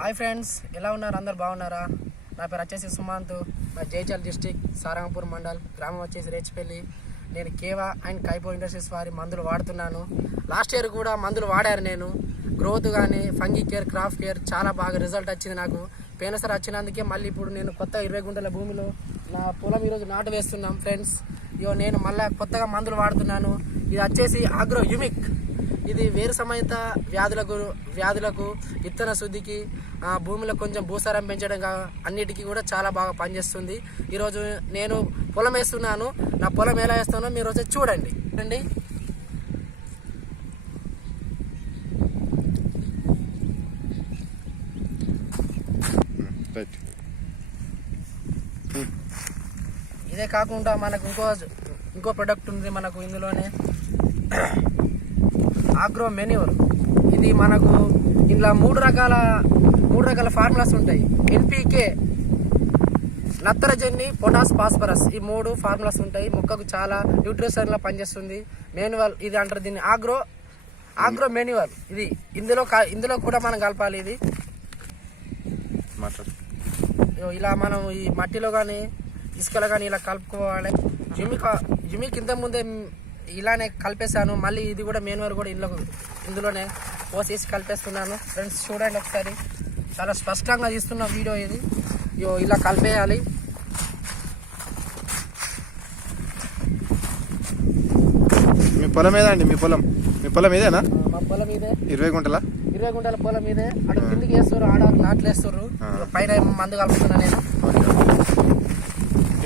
Hi friends ఎలా ఉన్నారు? అందరు బాగున్నారా? నా పేరు వచ్చేసి సుమాంత్. నా జైచల్ డిస్టిక్ సారంగపూర్ మండల్ గ్రామం వచ్చేసి రేచిపల్లి. నేను కేవా అండ్ కైపో ఇండస్ట్రీస్ వారి మందులు వాడుతున్నాను. లాస్ట్ ఇయర్ కూడా మందులు వాడారు నేను. గ్రోత్ కానీ ఫంగీ కేర్ క్రాఫ్ట్ కేర్ చాలా బాగా రిజల్ట్ వచ్చింది నాకు. పేనసర్ వచ్చినందుకే మళ్ళీ ఇప్పుడు నేను కొత్త ఇరవై గుంటల భూమిలో నా పొలం ఈరోజు నాటు వేస్తున్నాం ఫ్రెండ్స్. ఇగో నేను మళ్ళీ కొత్తగా మందులు వాడుతున్నాను. ఇది వచ్చేసి ఆగ్రో యుమిక్. ఇది వేరు సమేత వ్యాధులకు వ్యాధులకు విత్తన శుద్ధికి ఆ, భూమిలో కొంచెం భూసారం పెంచడం అన్నిటికీ కూడా చాలా బాగా పనిచేస్తుంది. ఈరోజు నేను పొలం వేస్తున్నాను. నా పొలం ఎలా వేస్తానో మీరు వచ్చి చూడండి. చూడండి. రైట్. ఇదే కాకుండా మనకు ఇంకో ఇంకో ప్రొడక్ట్ ఉంది మనకు ఇందులోనే. Agro manure. ఇది మనకు ఇందులో మూడు రకాల మూడు రకాల ఫార్ములాస్ ఉంటాయి. ఎన్పికే నత్రజని పొటాస్ ఫాస్ఫరస్. ఈ మూడు ఫార్ములాస్ ఉంటాయి. మొక్కకు చాలా న్యూట్రిషన్ లా పనిచేస్తుంది. మాన్యువల్ ఇది అంటారు దీన్ని ఆగ్రో ఆగ్రో మాన్యువల్ ఇది ఇందులో ఇందులో కూడా మనం కలపాలి ఇది. ఇలా మనం ఈ మట్టిలో కానీ ఇసుకలో కానీ ఇలా కలుపుకోవాలి. జిమ్మి కా- జిమ్మి కింద ముందే ఇలానే కలిపేసాను మళ్ళీ ఇది కూడా మెయిన్ కూడా ఇందులో ఇందులోనే పోసేసి కలిపేస్తున్నాను. ఫ్రెండ్స్ చూడండి ఒకసారి. చాలా స్పష్టంగా తీస్తున్న వీడియో ఇది. ఇలా కలిపేయాలి. మీ పొలం ఏదా అండి? మీ పొలం. మీ పొలం ఇదేనా? మా పొలం ఇదే. ఇరవై గుంటల? ఇరవై గుంటల పొలం ఇదే. అటు కిందికి వేస్తారు ఆడ నాట్లు వేస్తారు. పైన మందు కలుపుతున్నా నేను.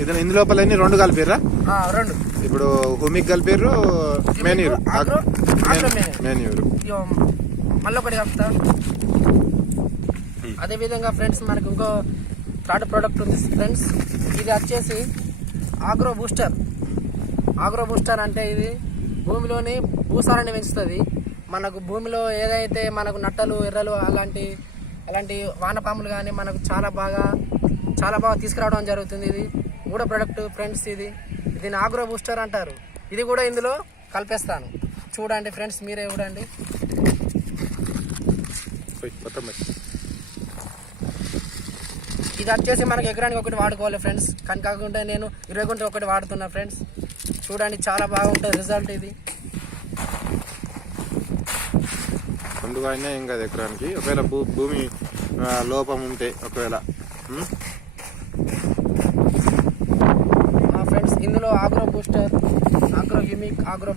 ఇది ఇందు లోపల ఎన్ని? రెండు కలిపిర్రా? ఆ, రెండు. ఇప్పుడు హుమిక్ కలిపిర్రు మేనీరు. మేనీరు. మళ్ళీ ఒకటి కలుపుతా అదే విధంగా ఫ్రెండ్స్ మనకు ఇంకో థర్డ్ ప్రోడక్ట్ ఉంది ఫ్రెండ్స్. ఇది వచ్చేసి ఆగ్రో బూస్టర్. ఆగ్రో బూస్టర్ అంటే ఇది భూమిలోని భూసారాన్ని పెంచుతుంది. మనకు భూమిలో ఏదైతే మనకు నట్టలు ఎర్రలు అలాంటి అలాంటి వానపాములు కానీ మనకు చాలా బాగా చాలా బాగా తీసుకురావడం జరుగుతుంది ఇది. మూడో ప్రోడక్ట్ ఫ్రెండ్స్ ఇది. దీన్ని ఆగ్రో బూస్టర్ అంటారు. ఇది కూడా ఇందులో కలిపేస్తాను. చూడండి ఫ్రెండ్స్ మీరే చూడండి. ఇది వచ్చేసి మనకి ఎకరానికి ఒకటి వాడుకోవాలి ఫ్రెండ్స్. కానీ కాకుండా నేను ఇరవై గుంట ఒకటి వాడుతున్నా ఫ్రెండ్స్. చూడండి చాలా బాగుంటుంది రిజల్ట్ ఇది. ముందుగా అయినా ఏం కాదు ఎకరానికి. ఒకవేళ భూమి లోపం ఉంటే ఒకవేళ ఉమ్, ఫ్రెండ్స్ ఇందులో